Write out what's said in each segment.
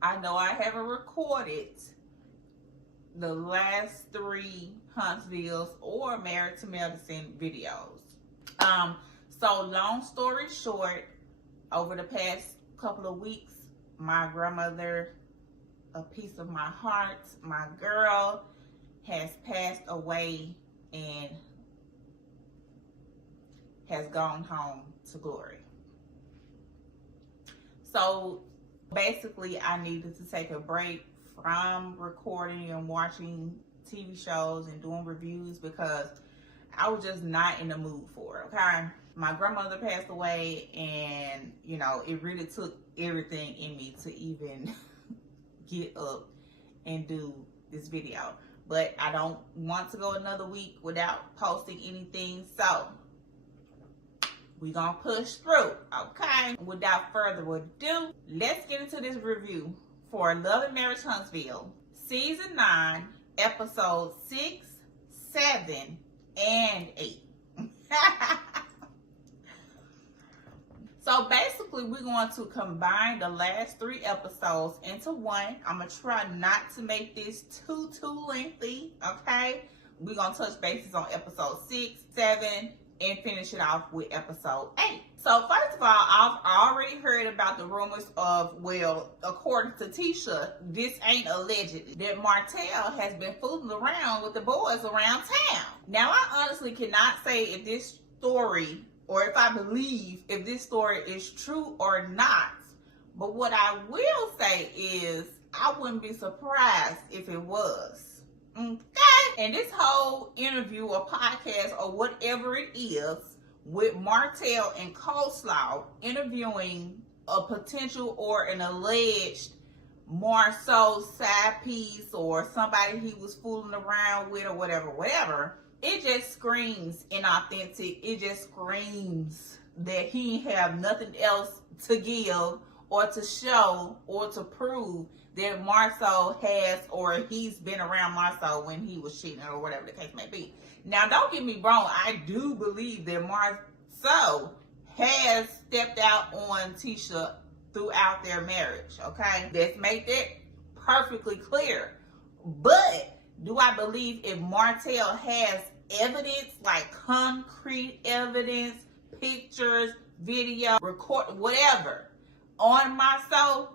I know I haven't recorded the last 3 Huntsvilles or Married to Medicine videos. So long story short, over the past couple of weeks, my grandmother, a piece of my heart, my girl, has passed away and has gone home to glory. So basically, I needed to take a break from recording and watching TV shows and doing reviews because I was just not in the mood for it, okay? My grandmother passed away, and, you know, it really took everything in me to even get up and do this video. But I don't want to go another week without posting anything, so we're gonna push through, okay? Without further ado, let's get into this review for Love and Marriage Huntsville, Season 9, Episodes 6, 7, and 8. So basically, we're going to combine the last 3 episodes into one. I'm going to try not to make this too lengthy, okay? We're going to touch bases on Episode 6, 7, and finish it off with Episode 8. So first of all, I've already heard about the rumors of, well, according to Tisha, this ain't alleged, that Martell has been fooling around with the boys around town. Now, I honestly cannot say if this story, or if I believe if this story is true or not. But what I will say is, I wouldn't be surprised if it was. Okay? And this whole interview or podcast or whatever it is with Martell and Coleslaw interviewing a potential or an alleged Marceau side piece or somebody he was fooling around with or whatever, it just screams inauthentic. It just screams that he have nothing else to give or to show or to prove that Marceau has, or he's been around Marceau when he was cheating or whatever the case may be. Now, don't get me wrong. I do believe that Marceau has stepped out on Tisha throughout their marriage, okay? Let's make that perfectly clear. But do I believe if Martell has evidence, like concrete evidence, pictures, video, record, whatever, on Marceau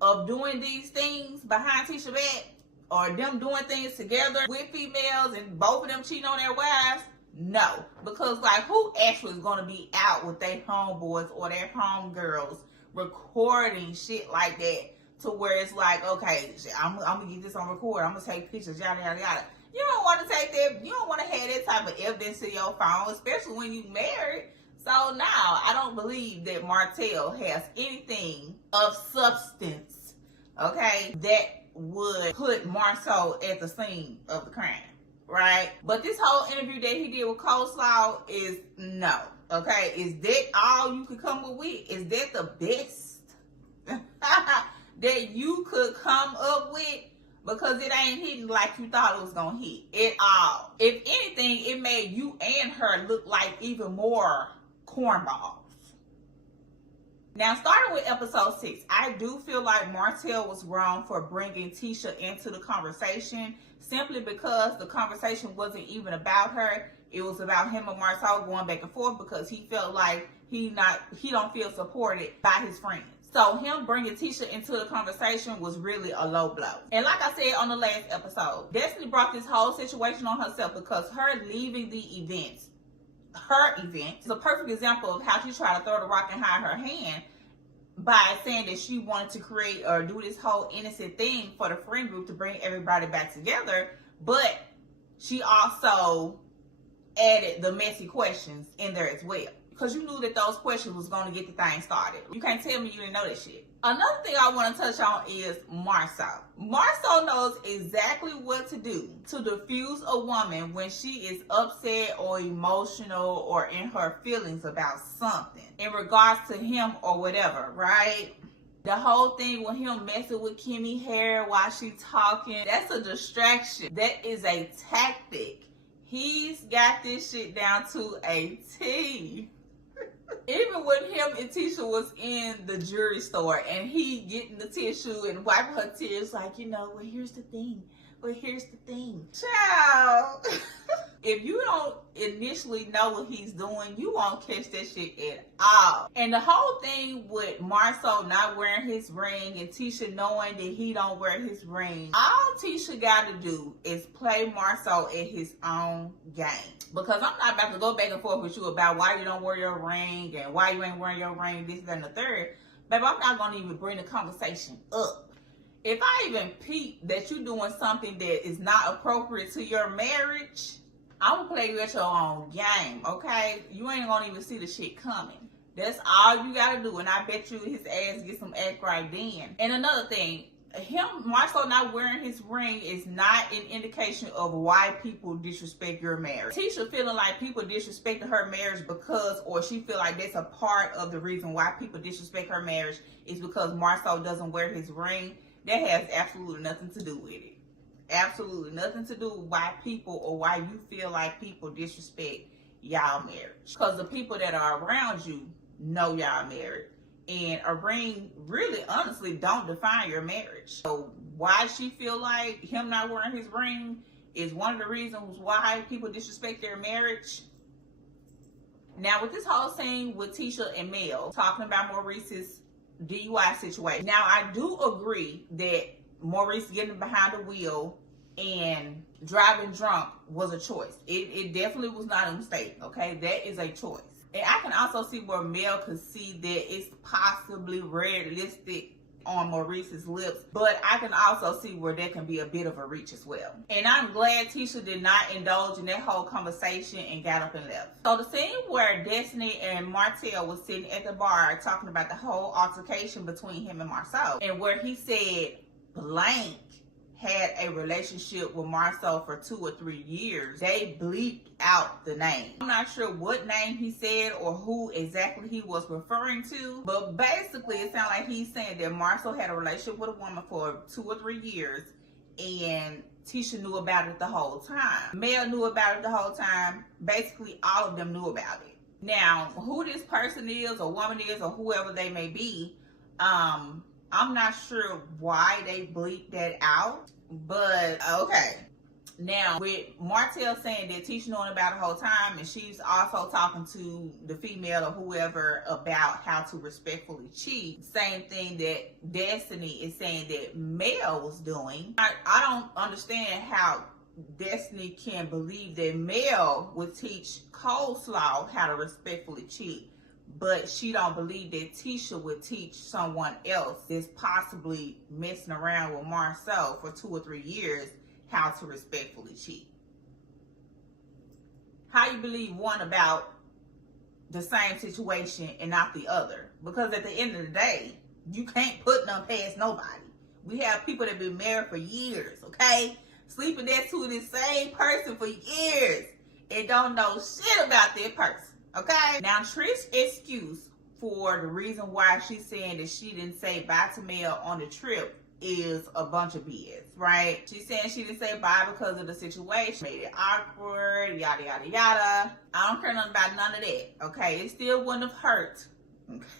of doing these things behind Tisha back, or them doing things together with females and both of them cheating on their wives? No. Because, like, who actually is going to be out with their homeboys or their homegirls recording shit like that to where it's like, okay, I'm going to get this on record, I'm going to take pictures, yada, yada, yada. You don't want to take that, you don't want to have that type of evidence in your phone, especially when you married. So now, I don't believe that Martell has anything of substance, okay, that would put Marceau at the scene of the crime, right? But this whole interview that he did with Coleslaw is no, okay? Is that all you could come up with? Is that the best that you could come up with? Because it ain't hitting like you thought it was gonna hit at all. If anything, it made you and her look like even more cornballs. Now, starting with episode 6, I do feel like Martell was wrong for bringing Tisha into the conversation simply because the conversation wasn't even about her. It was about him and Martell going back and forth because he felt like he don't feel supported by his friends. So him bringing Tisha into the conversation was really a low blow. And like I said on the last episode, Destiny brought this whole situation on herself because her leaving the event, is a perfect example of how she tried to throw the rock and hide her hand by saying that she wanted to create or do this whole innocent thing for the friend group to bring everybody back together. But she also added the messy questions in there as well, because you knew that those questions was going to get the thing started. You can't tell me you didn't know that shit. Another thing I want to touch on is Marceau. Marceau knows exactly what to do to diffuse a woman when she is upset or emotional or in her feelings about something in regards to him or whatever, right? The whole thing with him messing with Kimmy hair while she talking, that's a distraction. That is a tactic. He's got this shit down to a T. Even when him and Tisha was in the jewelry store and he getting the tissue and wiping her tears like, you know, well, here's the thing. But here's the thing. Child. If you don't initially know what he's doing, you won't catch that shit at all. And the whole thing with Marcel not wearing his ring and Tisha knowing that he don't wear his ring, all Tisha got to do is play Marcel at his own game. Because I'm not about to go back and forth with you about why you don't wear your ring and why you ain't wearing your ring, this, that, and the third. Baby, I'm not going to even bring the conversation up. If I even peep that you doing something that is not appropriate to your marriage, I'm gonna play you at your own game, okay? You ain't gonna even see the shit coming. That's all you gotta do, and I bet you his ass get some act right then. And another thing, Marcel not wearing his ring is not an indication of why people disrespect your marriage. Tisha feeling like people disrespected her marriage because, or she feel like that's a part of the reason why people disrespect her marriage is because Marcel doesn't wear his ring. That has absolutely nothing to do with it. Absolutely nothing to do with why people or why you feel like people disrespect y'all marriage. Because the people that are around you know y'all married. And a ring really, honestly, don't define your marriage. So why she feel like him not wearing his ring is one of the reasons why people disrespect their marriage. Now, with this whole thing with Tisha and Mel talking about Maurice's DUI situation. Now, I do agree that Maurice getting behind the wheel and driving drunk was a choice. It definitely was not a mistake, okay? That is a choice. And I can also see where Mel could see that it's possibly realistic on Maurice's lips, but I can also see where there can be a bit of a reach as well. And I'm glad Tisha did not indulge in that whole conversation and got up and left. So the scene where Destiny and Martell was sitting at the bar talking about the whole altercation between him and Marcel, and where he said blank had a relationship with Marcel for 2 or 3 years, they bleeped out the name. I'm not sure what name he said or who exactly he was referring to, but basically it sounded like he's saying that Marcel had a relationship with a woman for 2 or 3 years and Tisha knew about it the whole time. Mel knew about it the whole time. Basically all of them knew about it. Now, who this person is or woman is or whoever they may be, I'm not sure why they bleeped that out, but okay. Now, with Martell saying that Tisha knowing about it the whole time, and she's also talking to the female or whoever about how to respectfully cheat, same thing that Destiny is saying that Mel was doing. I don't understand how Destiny can believe that Mel would teach Coleslaw how to respectfully cheat, but she don't believe that Tisha would teach someone else that's possibly messing around with Marcel for 2 or 3 years how to respectfully cheat. How you believe one about the same situation and not the other? Because at the end of the day, you can't put none past nobody. We have people that been married for years, okay? Sleeping next to the same person for years and don't know shit about that person. Okay? Now, Trish's excuse for the reason why she's saying that she didn't say bye to Mel on the trip is a bunch of BS, right? She's saying she didn't say bye because of the situation. Made it awkward, yada, yada, yada. I don't care nothing about none of that, okay? It still wouldn't have hurt,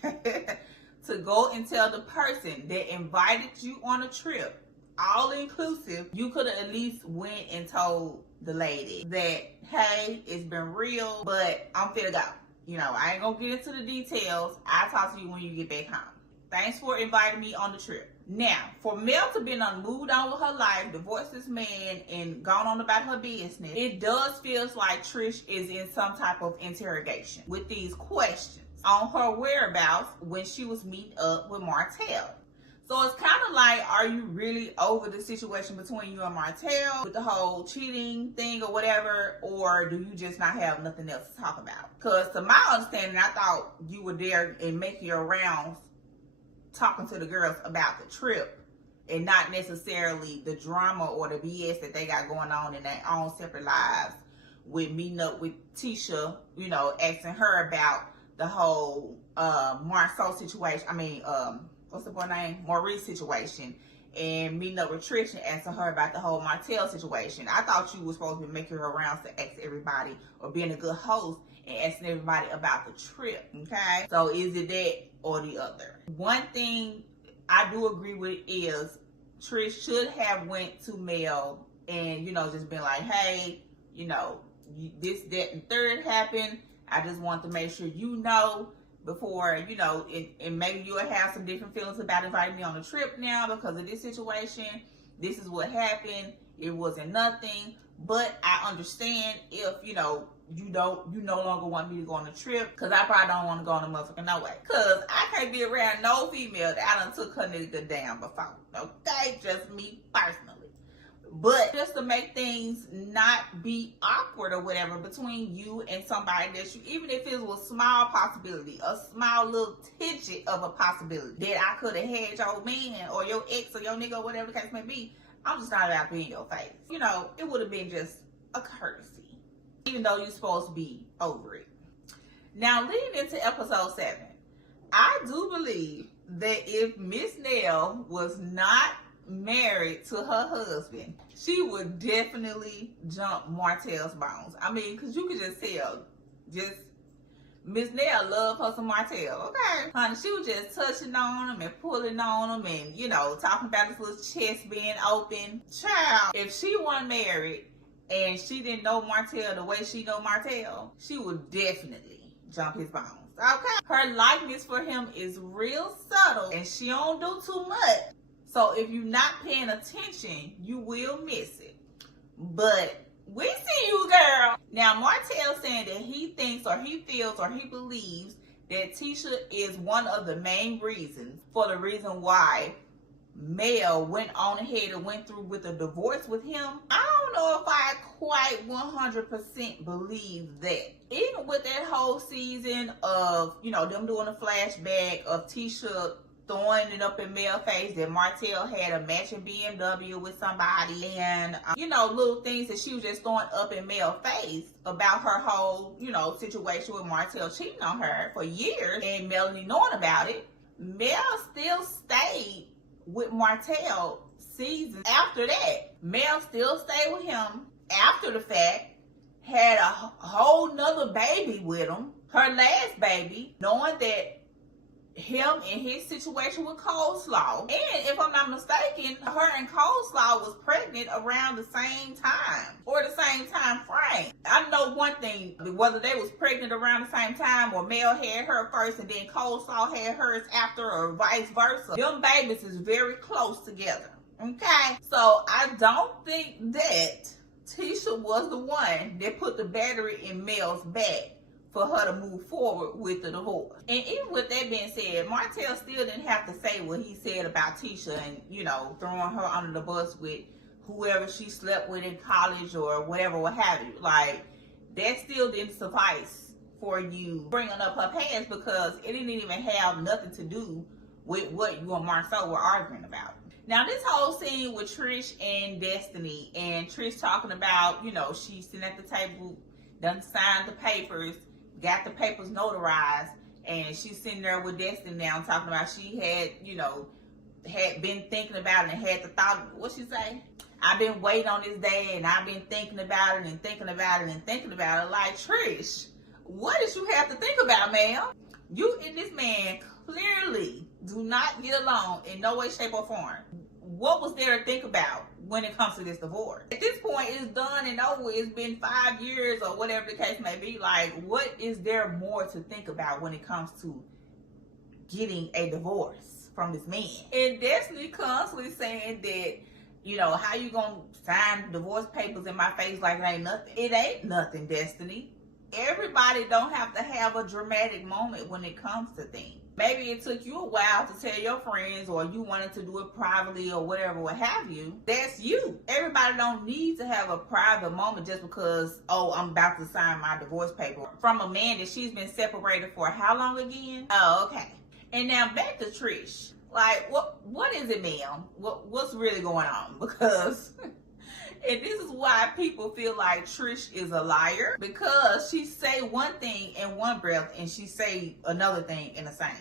okay, to go and tell the person that invited you on a trip, all inclusive. You could have at least went and told the lady that, hey, it's been real, but I'm finna go. You know, I ain't gonna get into the details. I'll talk to you when you get back home. Thanks for inviting me on the trip. Now, for Mel to be moved on with her life, divorce this man, and gone on about her business, it does feel like Trish is in some type of interrogation with these questions on her whereabouts when she was meeting up with Martell. So it's kind of like, are you really over the situation between you and Martell with the whole cheating thing or whatever, or do you just not have nothing else to talk about? Because to my understanding, I thought you were there and making your rounds talking to the girls about the trip and not necessarily the drama or the BS that they got going on in their own separate lives with meeting up with Tisha, you know, asking her about the whole Marceau situation. I mean, what's the boy name? Maurice situation, and meeting up with Trish and asking her about the whole Martell situation. I thought you were supposed to be making her rounds to ask everybody, or being a good host and asking everybody about the trip, okay? So is it that or the other? One thing I do agree with is Trish should have went to Mel and, you know, just been like, hey, you know, this, that, and third happened. I just want to make sure you know before, you know, and maybe you'll have some different feelings about inviting me on a trip now because of this situation. This is what happened. It wasn't nothing, but I understand if, you know, you no longer want me to go on a trip, because I probably don't want to go on a motherfucking no way, because I can't be around no female that I done took her nigga down before, okay? Just me personally. But just to make things not be awkward or whatever between you and somebody that you, even if it was a small possibility, a small little tidbit of a possibility that I could have had your man or your ex or your nigga or whatever the case may be, I'm just not about to be in your face. You know, it would have been just a courtesy, even though you're supposed to be over it. Now, leading into episode 7, I do believe that if Miss Nell was not married to her husband, she would definitely jump Martell's bones. I mean, because you could just tell, just Miss Nell loved her some Martell, okay? Honey, she was just touching on him and pulling on him and, you know, talking about his little chest being open. Child, if she wasn't married and she didn't know Martell the way she know Martell, she would definitely jump his bones, okay? Her likeness for him is real subtle and she don't do too much. So if you're not paying attention, you will miss it. But we see you, girl. Now, Martell saying that he thinks or he feels or he believes that Tisha is one of the main reasons for the reason why Mel went on ahead and went through with a divorce with him. I don't know if I quite 100% believe that. Even with that whole season of, you know, them doing a flashback of Tisha throwing it up in Mel's face that Martell had a matching BMW with somebody, and you know, little things that she was just throwing up in Mel's face about her whole, you know, situation with Martell cheating on her for years and Melanie knowing about it. Mel still stayed with Martell seasons after that. Mel still stayed with him after the fact, had a whole nother baby with him, her last baby, knowing that him and his situation with Coleslaw. And if I'm not mistaken, her and Coleslaw was pregnant around the same time or the same time frame. I know one thing, whether they was pregnant around the same time or Mel had her first and then Coleslaw had hers after, or vice versa, them babies is very close together, okay? So I don't think that Tisha was the one that put the battery in Mel's back for her to move forward with the divorce. And even with that being said, Martell still didn't have to say what he said about Tisha and, you know, throwing her under the bus with whoever she slept with in college or whatever, what have you. Like, that still didn't suffice for you bringing up her past, because it didn't even have nothing to do with what you and Marcel were arguing about. Now, this whole scene with Trish and Destiny, and Trish talking about, you know, she's sitting at the table, done signed the papers, got the papers notarized, and she's sitting there with Destiny now talking about she had, you know, had been thinking about it and had the thought, what she say? I've been waiting on this day and I've been thinking about it and thinking about it and thinking about it. Like, Trish, what did you have to think about, ma'am? You and this man clearly do not get along in no way, shape, or form. What was there to think about when it comes to this divorce? At this point, it's done and over. It's been 5 years or whatever the case may be. Like, what is there more to think about when it comes to getting a divorce from this man? And Destiny constantly saying that, you know, how you gonna sign divorce papers in my face like it ain't nothing? It ain't nothing, Destiny. Everybody don't have to have a dramatic moment when it comes to things. Maybe it took you a while to tell your friends, or you wanted to do it privately or whatever, what have you. That's you. Everybody don't need to have a private moment just because, oh, I'm about to sign my divorce paper from a man that she's been separated for how long again? Oh, okay. And now back to Trish. Like, what is it, ma'am? What's really going on? Because and this is why people feel like Trish is a liar, because she say one thing in one breath and she say another thing in the same.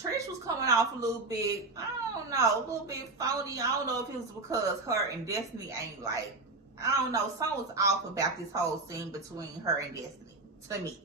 Trish was coming off a little bit, I don't know, a little bit phony. I don't know if it was because her and Destiny ain't like, I don't know, something was off about this whole scene between her and Destiny, to me.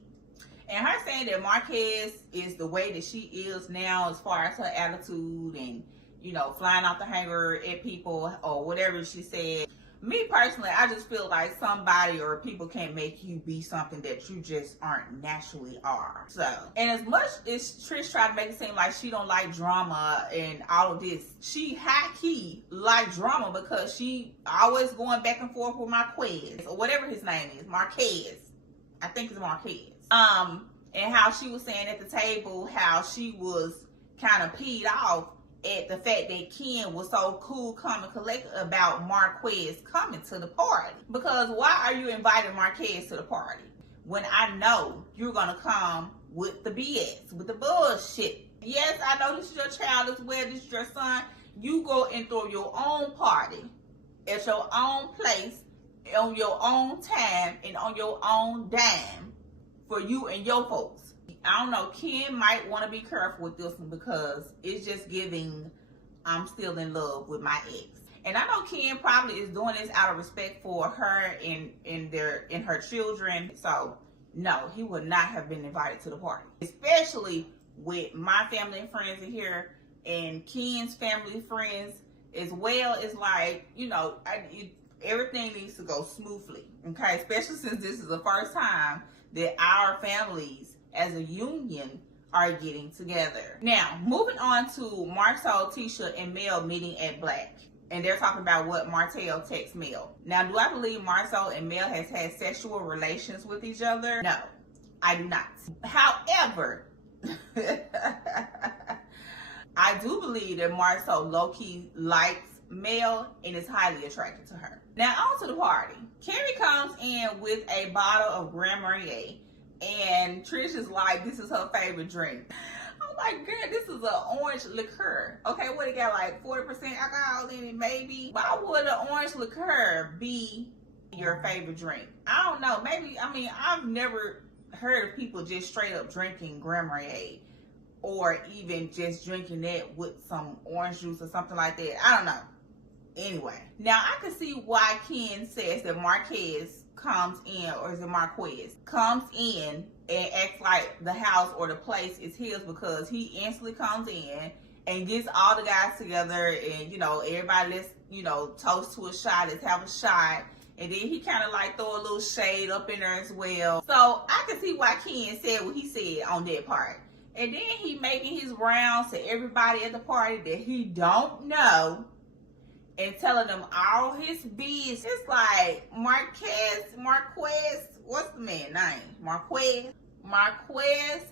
And her saying that Marquez is the way that she is now as far as her attitude and, you know, flying off the hanger at people or whatever she said. Me personally, I just feel like somebody or people can't make you be something that you just aren't naturally are. So, and as much as Trish tried to make it seem like she don't like drama and all of this, she high-key like drama because she always going back and forth with Marquez or whatever his name is, Marquez. I think it's Marquez. And how she was saying at the table how she was kind of peed off at the fact that Ken was so cool, calm, and collected about Marquez coming to the party. Because why are you inviting Marquez to the party when I know you're going to come with the BS, with the bullshit? Yes, I know this is your child as well, this is your son. You go and throw your own party at your own place, on your own time, and on your own dime for you and your folks. I don't know, Ken might want to be careful with this one because it's just giving, I'm still in love with my ex. And I know Ken probably is doing this out of respect for her and her children. So no, he would not have been invited to the party, especially with my family and friends in here and Ken's family friends as well. It's like, you know, everything needs to go smoothly, okay? Especially since this is the first time that our families as a union are getting together. Now, moving on to Martell, Tisha, and Mel meeting at Black. And they're talking about what Martell texts Mel. Now, do I believe Martell and Mel has had sexual relations with each other? No, I do not. However, I do believe that Martell low-key likes Mel and is highly attracted to her. Now, on to the party. Carrie comes in with a bottle of Grand Marnier. And Trish is like, this is her favorite drink. I'm like, girl, this is an orange liqueur. Okay, what, it got like 40% alcohol in it, maybe? Why would an orange liqueur be your favorite drink? I don't know. Maybe, I mean, I've never heard of people just straight up drinking Grand Marnier or even just drinking that with some orange juice or something like that. I don't know. Anyway, now I can see why Ken says that Marquez comes in, or is it Marquez, comes in and acts like the house or the place is his, because he instantly comes in and gets all the guys together and, you know, everybody, let's, you know, toast to a shot, let's have a shot. And then he kind of like throw a little shade up in there as well. So I can see why Ken said what he said on that part. And then he making his rounds to everybody at the party that he don't know and telling them all his business. It's like Marquez, what's the man's name? Marquez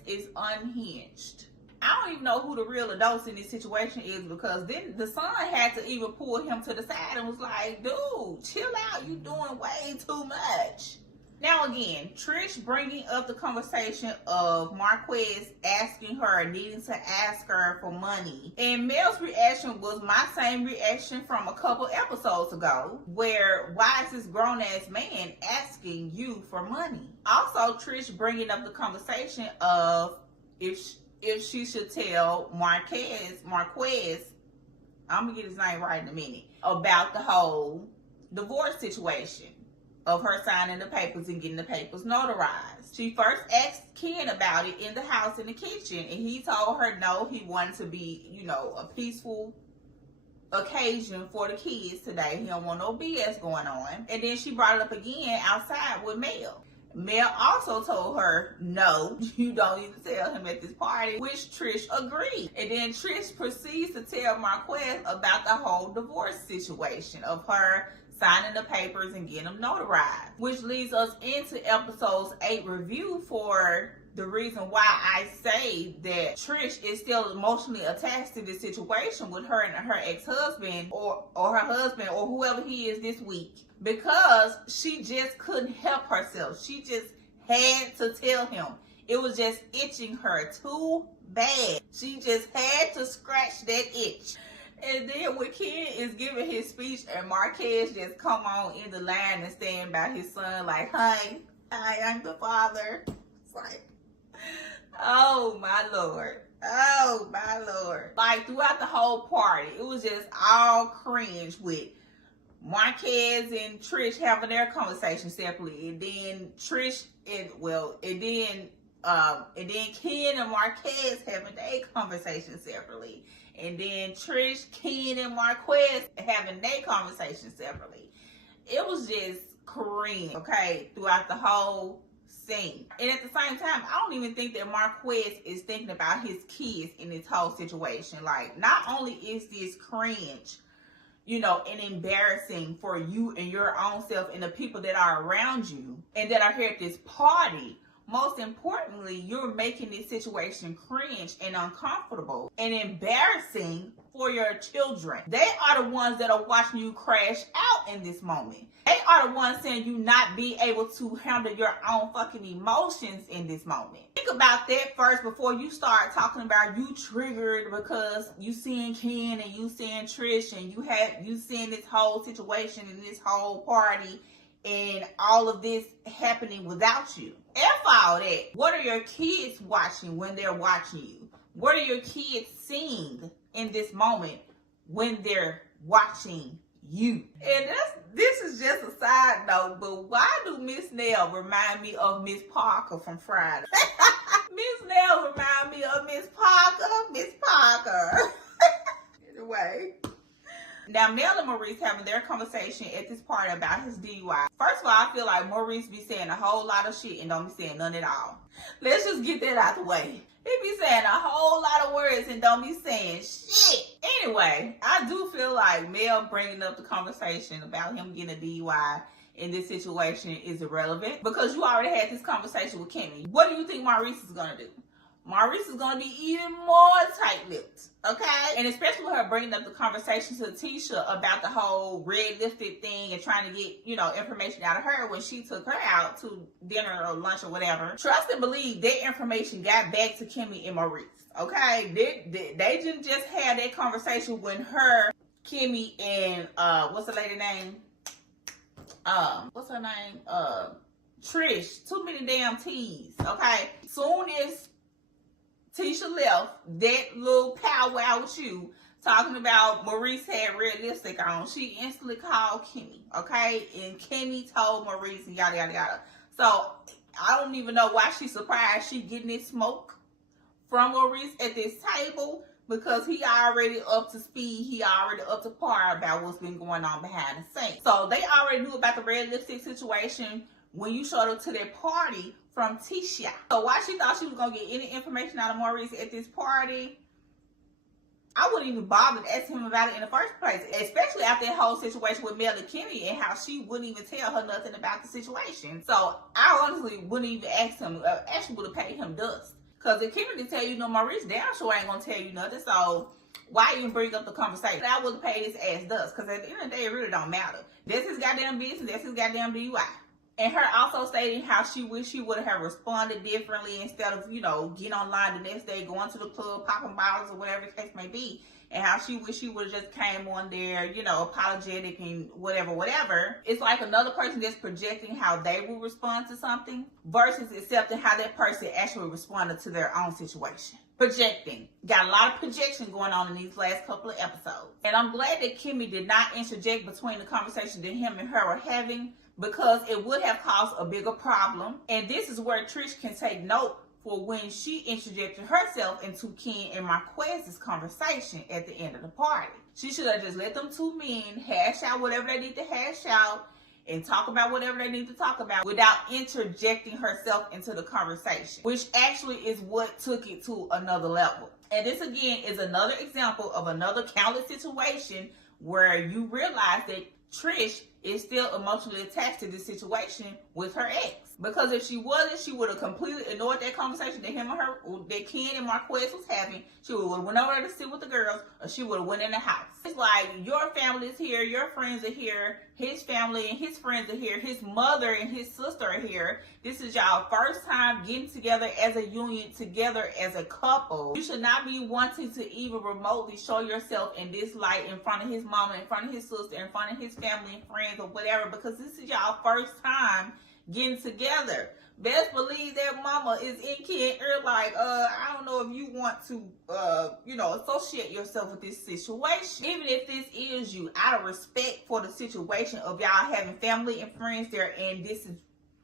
is unhinged. I don't even know who the real adults in this situation is, because then the son had to even pull him to the side and was like, dude, chill out, you doing way too much. Now again, Trish bringing up the conversation of Marquez asking her, needing to ask her for money. And Mel's reaction was my same reaction from a couple episodes ago, where why is this grown-ass man asking you for money? Also, Trish bringing up the conversation of if she should tell Marquez, I'm gonna get his name right in a minute, about the whole divorce situation of her signing the papers and getting the papers notarized. She first asked Ken about it in the house, in the kitchen, and he told her no, he wanted to be, you know, a peaceful occasion for the kids today. He don't want no BS going on. And then she brought it up again outside with Mel. Mel also told her, no, you don't need to tell him at this party, which Trish agreed. And then Trish proceeds to tell Marquez about the whole divorce situation of her signing the papers and getting them notarized, which leads us into episodes 8 review for the reason why I say that Trish is still emotionally attached to this situation with her and her ex-husband or her husband or whoever he is this week, because she just couldn't help herself. She just had to tell him. It was just itching her too bad. She just had to scratch that itch. And then when Ken is giving his speech and Marquez just come on in the line and stand by his son like, hi, I'm the father. It's like, oh my Lord. Oh my Lord. Like throughout the whole party, it was just all cringe with Marquez and Trish having their conversation separately, and then Trish and then Ken and Marquez having their conversation separately, and then Trish, Ken, and Marquez having their conversation separately. It was just cringe, okay, throughout the whole scene. And at the same time, I don't even think that Marquez is thinking about his kids in this whole situation. Like, not only is this cringe, you know, and embarrassing for you and your own self and the people that are around you and that are here at this party, most importantly, you're making this situation cringe and uncomfortable and embarrassing for your children. They are the ones that are watching you crash out in this moment. They are the ones saying you not be able to handle your own fucking emotions in this moment. Think about that first before you start talking about you triggered because you seeing Ken and you seeing Trish and you seeing this whole situation and this whole party and all of this happening without you. F all that. What are your kids watching when they're watching you? What are your kids seeing in this moment when they're watching you? And this is just a side note, but why do Miss Nell remind me of Miss Parker from Friday? Miss Nell remind me of Miss Parker. Anyway. Now, Mel and Maurice having their conversation at this party about his DUI. First of all, I feel like Maurice be saying a whole lot of shit and don't be saying none at all. Let's just get that out the way. He be saying a whole lot of words and don't be saying shit. Anyway, I do feel like Mel bringing up the conversation about him getting a DUI in this situation is irrelevant because you already had this conversation with Kimmy. What do you think Maurice is going to do? Maurice is going to be even more tight-lipped, okay? And especially with her bringing up the conversation to Tisha about the whole red lipstick thing and trying to get, you know, information out of her when she took her out to dinner or lunch or whatever. Trust and believe that information got back to Kimmy and Maurice, okay? They didn't just have that conversation when her, Kimmy, and, what's the lady name? What's her name? Trish. Too many damn T's, okay? Soon as Tisha left that little powwow with you talking about Maurice had red lipstick on, she instantly called Kimmy, okay? And Kimmy told Maurice and yada, yada, yada. So I don't even know why she's surprised she getting this smoke from Maurice at this table because he already up to speed. He already up to par about what's been going on behind the scenes. So they already knew about the red lipstick situation when you showed up to their party from Tisha. So why she thought she was going to get any information out of Maurice at this party, I wouldn't even bother to ask him about it in the first place, especially after that whole situation with Mel and Kimmy and how she wouldn't even tell her nothing about the situation. So I honestly wouldn't even ask him, actually would have paid him dust. Because if Kimmy didn't tell you, no, Maurice damn sure ain't going to tell you nothing. So why even bring up the conversation? I would have paid his ass dust because at the end of the day, it really don't matter. That's his goddamn business. That's his goddamn DUI. And her also stating how she wished she would have responded differently instead of, you know, getting online the next day, going to the club, popping bottles or whatever the case may be. And how she wished she would have just came on there, you know, apologetic and whatever. It's like another person just projecting how they will respond to something versus accepting how that person actually responded to their own situation. Projecting. Got a lot of projection going on in these last couple of episodes. And I'm glad that Kimmy did not interject between the conversation that him and her were having, because it would have caused a bigger problem. And this is where Trish can take note for when she interjected herself into Ken and Marquez's conversation at the end of the party. She should have just let them two men hash out whatever they need to hash out and talk about whatever they need to talk about without interjecting herself into the conversation, which actually is what took it to another level. And this again is another example of another countless situation where you realize that Trish is still emotionally attached to this situation with her ex. Because if she wasn't, she would have completely ignored that conversation that him and her, that Ken and Marquez was having. She would have went over there to sit with the girls, or she would have went in the house. It's like, your family is here, your friends are here, his family and his friends are here, his mother and his sister are here. This is y'all first time getting together as a union, together as a couple. You should not be wanting to even remotely show yourself in this light in front of his mama, in front of his sister, in front of his family and friends or whatever, because this is y'all first time getting together. Best believe that mama is in Ken's ear like, I don't know if you want to, associate yourself with this situation. Even if this is you, out of respect for the situation of y'all having family and friends there, and this is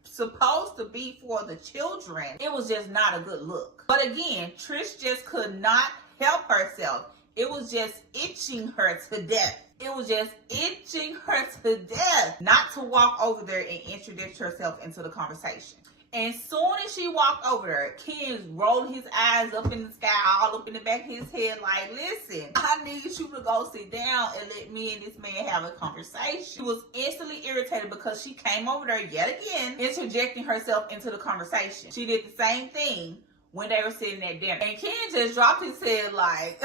supposed to be for the children, it was just not a good look. But again, Trish just could not help herself. It was just itching her to death. It was just itching her to death not to walk over there and introduce herself into the conversation. And soon as she walked over there, Ken's rolling his eyes up in the sky, all up in the back of his head, like, listen, I need you to go sit down and let me and this man have a conversation. She was instantly irritated because she came over there yet again, interjecting herself into the conversation. She did the same thing when they were sitting at dinner. And Ken just dropped his head like...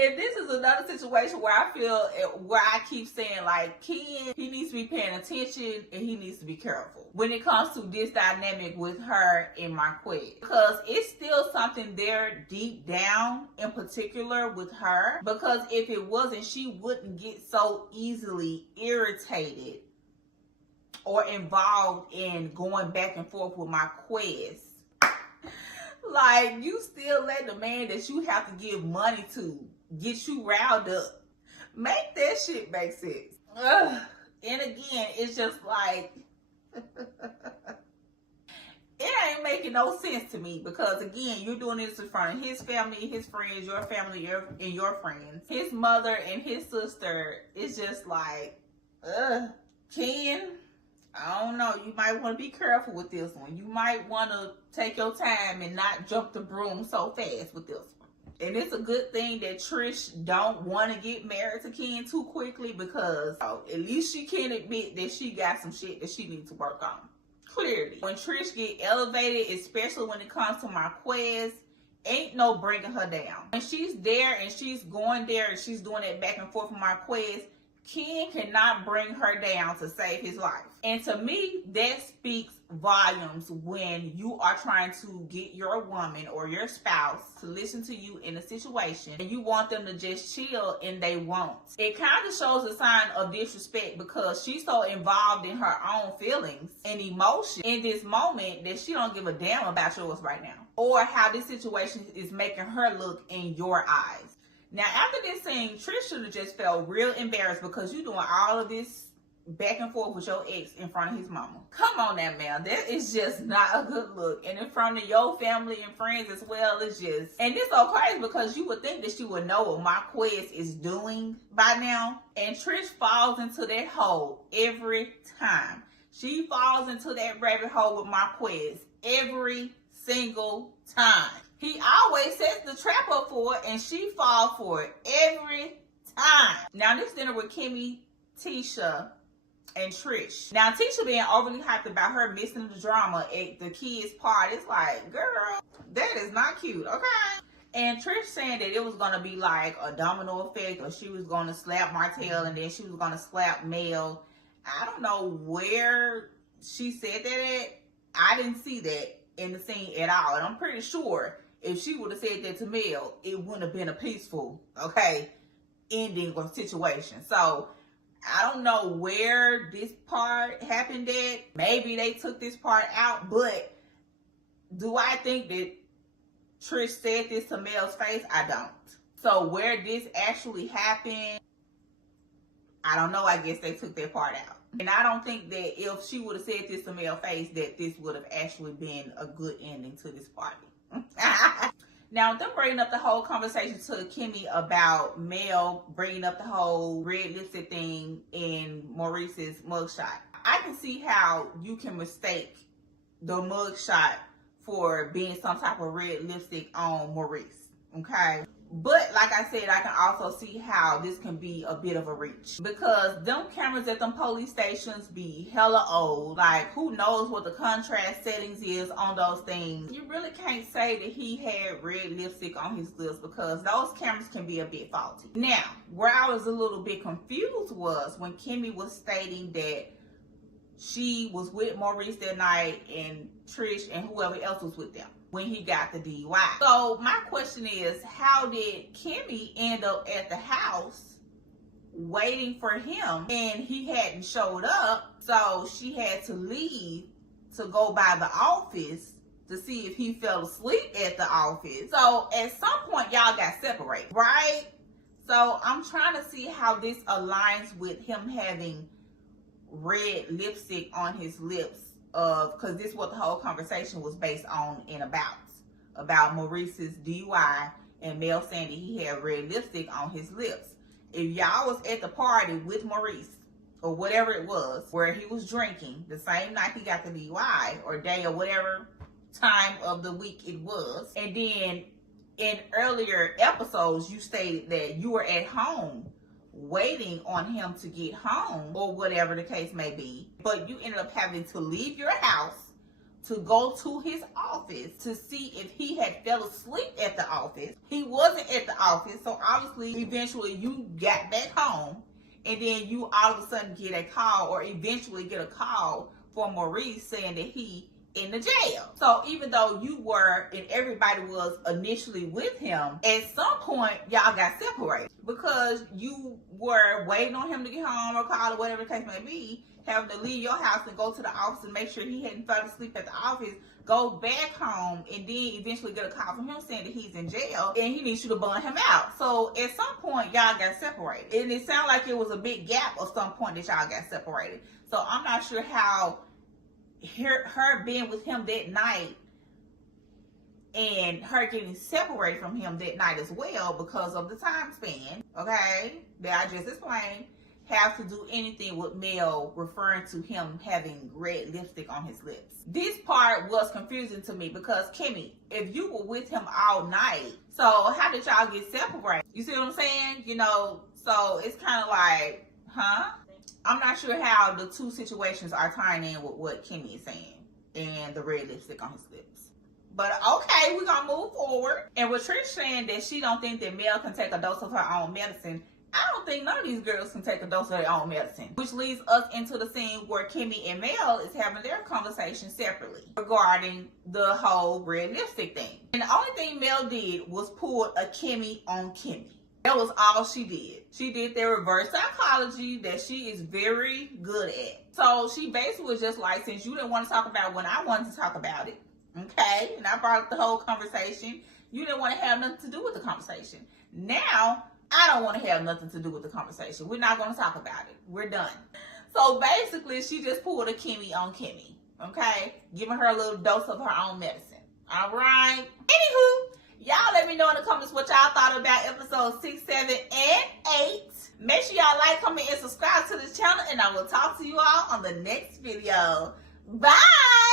And this is another situation where I keep saying, like, Ken, he needs to be paying attention and he needs to be careful when it comes to this dynamic with her and Marquez. Because it's still something there deep down, in particular with her. Because if it wasn't, she wouldn't get so easily irritated or involved in going back and forth with Marquez. Like, you still let the man that you have to give money to get you riled up. Make that shit make sense. Ugh. And again, it's just like, it ain't making no sense to me, because again, you're doing this in front of his family, his friends, your family, and your friends. His mother and his sister. It's just like, Ken, I don't know. You might want to be careful with this one. You might want to take your time and not jump the broom so fast with this one. And it's a good thing that Trish don't want to get married to Ken too quickly, because at least she can admit that she got some shit that she needs to work on. Clearly. When Trish get elevated, especially when it comes to Marquez, ain't no bringing her down. When she's there and she's going there and she's doing that back and forth with Marquez, Ken cannot bring her down to save his life. And to me, that speaks volumes when you are trying to get your woman or your spouse to listen to you in a situation and you want them to just chill and they won't. It kind of shows a sign of disrespect, because she's so involved in her own feelings and emotion in this moment that she don't give a damn about yours right now, or how this situation is making her look in your eyes. Now, after this scene, Trish should have just felt real embarrassed, because you're doing all of this back and forth with your ex in front of his mama. Come on now, man. That is just not a good look. And in front of your family and friends as well, it's just... And it's so crazy, because you would think that she would know what Marquez is doing by now. And Trish falls into that hole every time. She falls into that rabbit hole with Marquez every single time. He always sets the trap up for it, and she falls for it every time. Now, this dinner with Kimmy, Tisha, and Trish. Now, Tisha being overly hyped about her missing the drama at the kids' party. It's like, girl, that is not cute, okay? And Trish saying that it was going to be like a domino effect, or she was going to slap Martell and then she was going to slap Mel. I don't know where she said that at. I didn't see that in the scene at all. And I'm pretty sure if she would have said that to Mel, it wouldn't have been a peaceful, ending or situation. So, I don't know where this part happened at. Maybe they took this part out, but do I think that Trish said this to Mel's face? I don't. So where this actually happened, I don't know. I guess they took that part out. And I don't think that if she would have said this to Mel's face, that this would have actually been a good ending to this party. Now, them bringing up the whole conversation to Kimmy about Mel bringing up the whole red lipstick thing in Maurice's mugshot. I can see how you can mistake the mugshot for being some type of red lipstick on Maurice, okay? But like I said, I can also see how this can be a bit of a reach, because them cameras at them police stations be hella old. Like, who knows what the contrast settings is on those things. You really can't say that he had red lipstick on his lips, because those cameras can be a bit faulty. Now, where I was a little bit confused was when Kimmy was stating that she was with Maurice that night and Trish and whoever else was with them when he got the DUI. So my question is, how did Kimmy end up at the house waiting for him and he hadn't showed up. So she had to leave to go by the office to see if he fell asleep at the office. So at some point, y'all got separated, right? So I'm trying to see how this aligns with him having red lipstick on his lips, because this is what the whole conversation was based on and about Maurice's DUI and Mel saying that he had red lipstick on his lips. If y'all was at the party with Maurice, or whatever it was, where he was drinking the same night he got the DUI, or day, or whatever time of the week it was, and then in earlier episodes you stated that you were at home waiting on him to get home, or whatever the case may be, but you ended up having to leave your house to go to his office to see if he had fell asleep at the office. He wasn't at the office, so obviously eventually you got back home, and then you all of a sudden get a call, or eventually get a call from Maurice saying that he in the jail. So even though you were and everybody was initially with him, at some point y'all got separated because you were waiting on him to get home or call or whatever the case may be, having to leave your house and go to the office and make sure he hadn't fell asleep at the office, go back home, and then eventually get a call from him saying that he's in jail and he needs you to bond him out. So at some point y'all got separated, and it sounded like it was a big gap of some point that y'all got separated. So I'm not sure how her being with him that night and her getting separated from him that night as well, because of the time span, okay, that I just explained, have to do anything with Mel referring to him having red lipstick on his lips. This part was confusing to me because, Kimmy, if you were with him all night, so how did y'all get separated? You see what I'm saying? You know, so it's kind of like, huh? I'm not sure how the two situations are tying in with what Kimmy is saying and the red lipstick on his lips. But okay, we're gonna move forward. And with Trish saying that she don't think that Mel can take a dose of her own medicine, I don't think none of these girls can take a dose of their own medicine. Which leads us into the scene where Kimmy and Mel is having their conversation separately regarding the whole red lipstick thing. And the only thing Mel did was pull a Kimmy on Kimmy. That was all she did. She did their reverse psychology that she is very good at. So she basically was just like, since you didn't want to talk about it when I wanted to talk about it, okay, and I brought up the whole conversation, you didn't want to have nothing to do with the conversation. Now, I don't want to have nothing to do with the conversation. We're not going to talk about it. We're done. So basically, she just pulled a Kimmy on Kimmy, okay, giving her a little dose of her own medicine. All right. Anywho, y'all let me know in the comments what y'all thought about episodes 6, 7, and 8. Make sure y'all like, comment, and subscribe to this channel, and I will talk to you all on the next video. Bye!